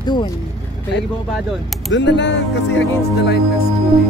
Doon. Pwede bumaba doon. Doon na lang kasi against the light na slowly.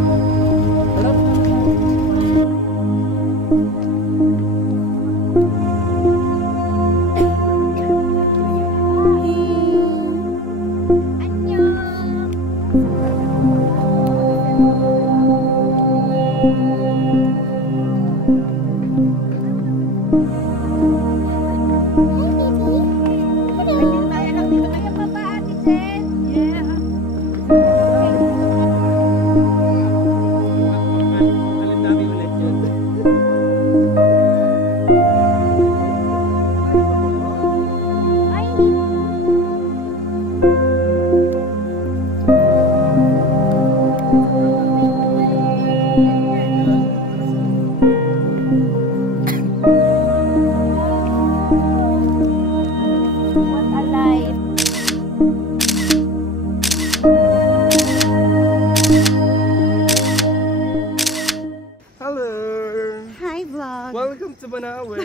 Welcome to Banawe.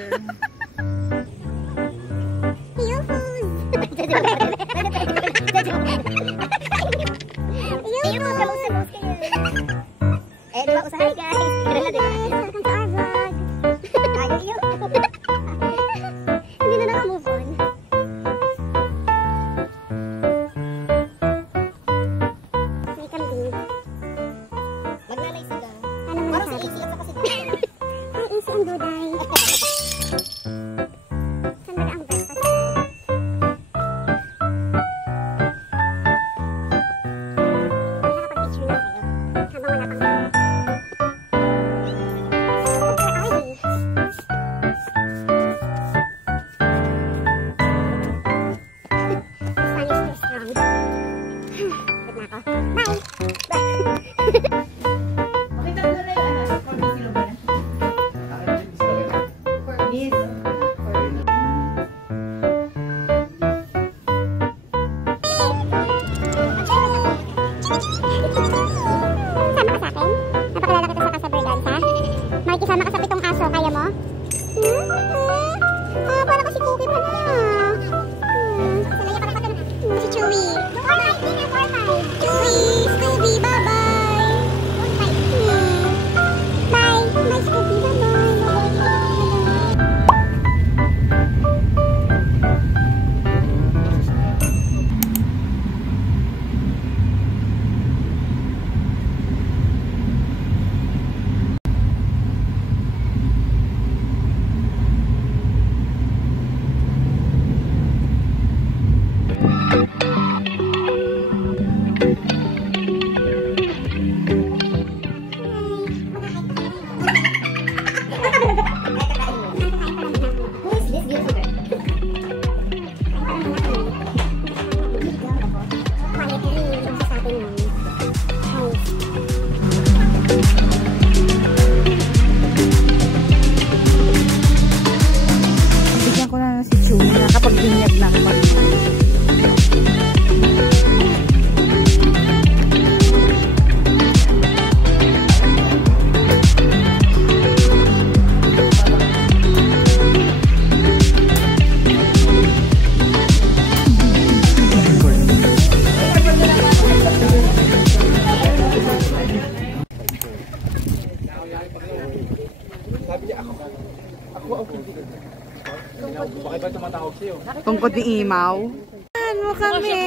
Tungkod ni Imaw. Sasamahan mo kami.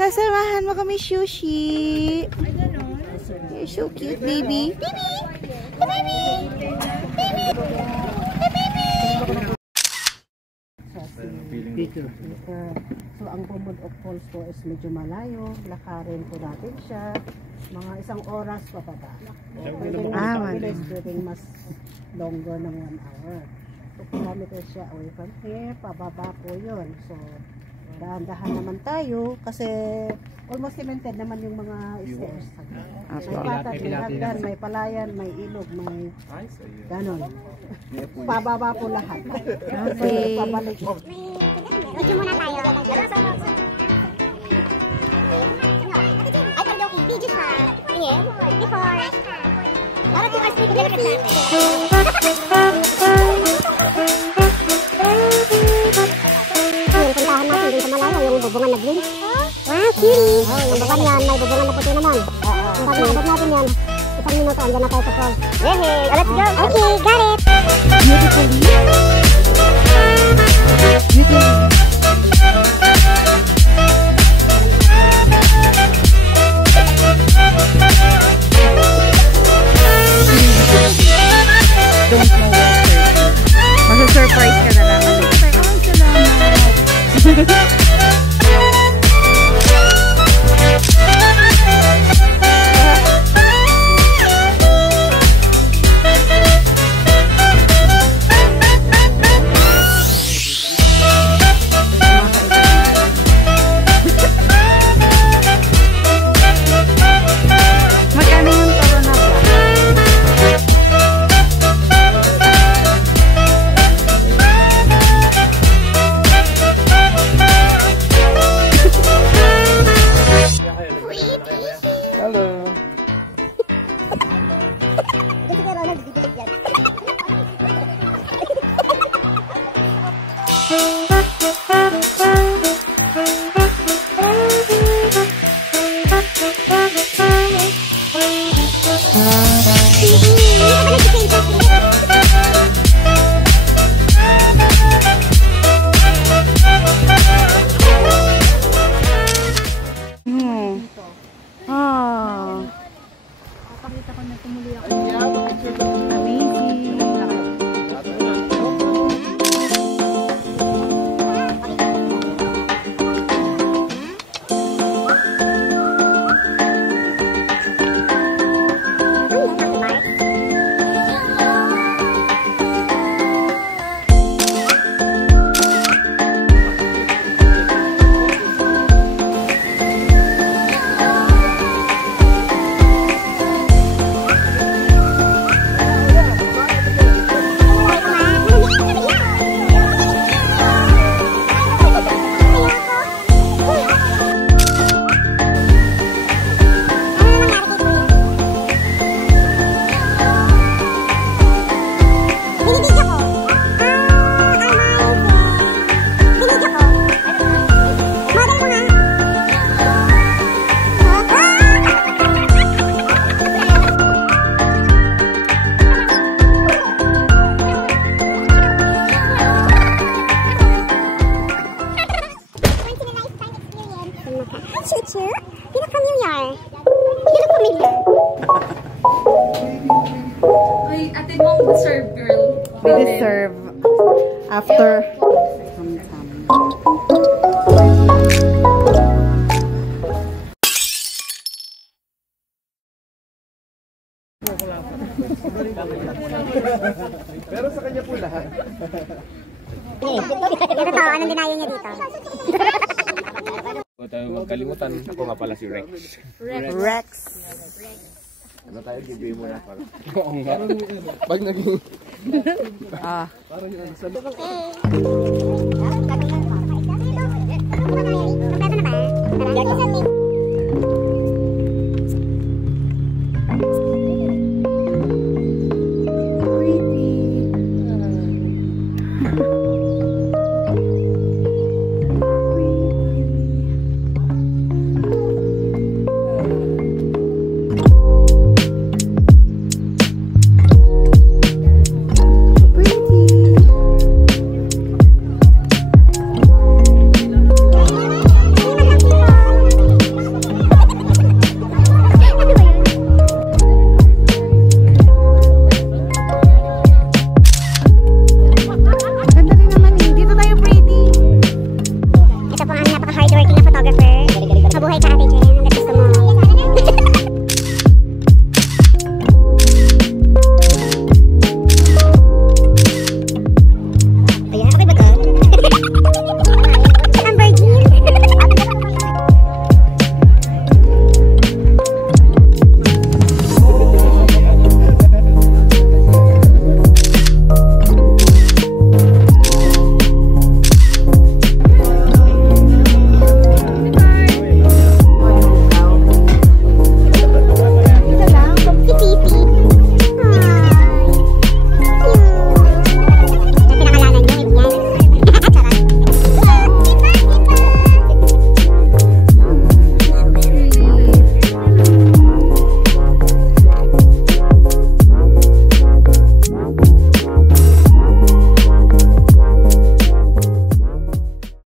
Sasamahan mo kami, Sushi. You're so cute, baby. Baby! Baby! Baby! So, ang Pomod of Falls po is medyo malayo. Lakarin po natin siya. Mga 1 oras pababa. Pwedeng mas longer ng 1 hour. 2 kilometers siya away from here, pababa po yun. So, dahan-dahan naman tayo kasi almost cemented naman yung mga stairs. May patat, may hagdan, may palayan, may ilog, may ganon. Pababa po lahat. Okay. Pabalik. Video muna tayo. Ay, Kandoki, video siya. Tingin, before. Para 2 hours ko dalagat natin. Puntahan natin dun sa malayo, yung bubungan na green. So, andyan na tayo sa falls. Yay! Let's go! Okay, got it! Don't know what masa-surprise ka na lang. Salamat. Magkano yung corona ba? Hello. Hindi si Ronald, bibilig yan. Oh. Papakita ko na tumuli ako. Amazing. Choo-choo, you look familiar. You look familiar. Ay, ate mong deserve, girl. We deserve after Pero sa kanya po lahat. Ito to, anong dinayo niya dito? Huwag tayo magkalimutan. Ako nga pala si Rex. Rex. Ano tayo, bibigay mo na para. Oo nga. Pag naging... Ah. Parang yun ang sabi. Kompleto na ba?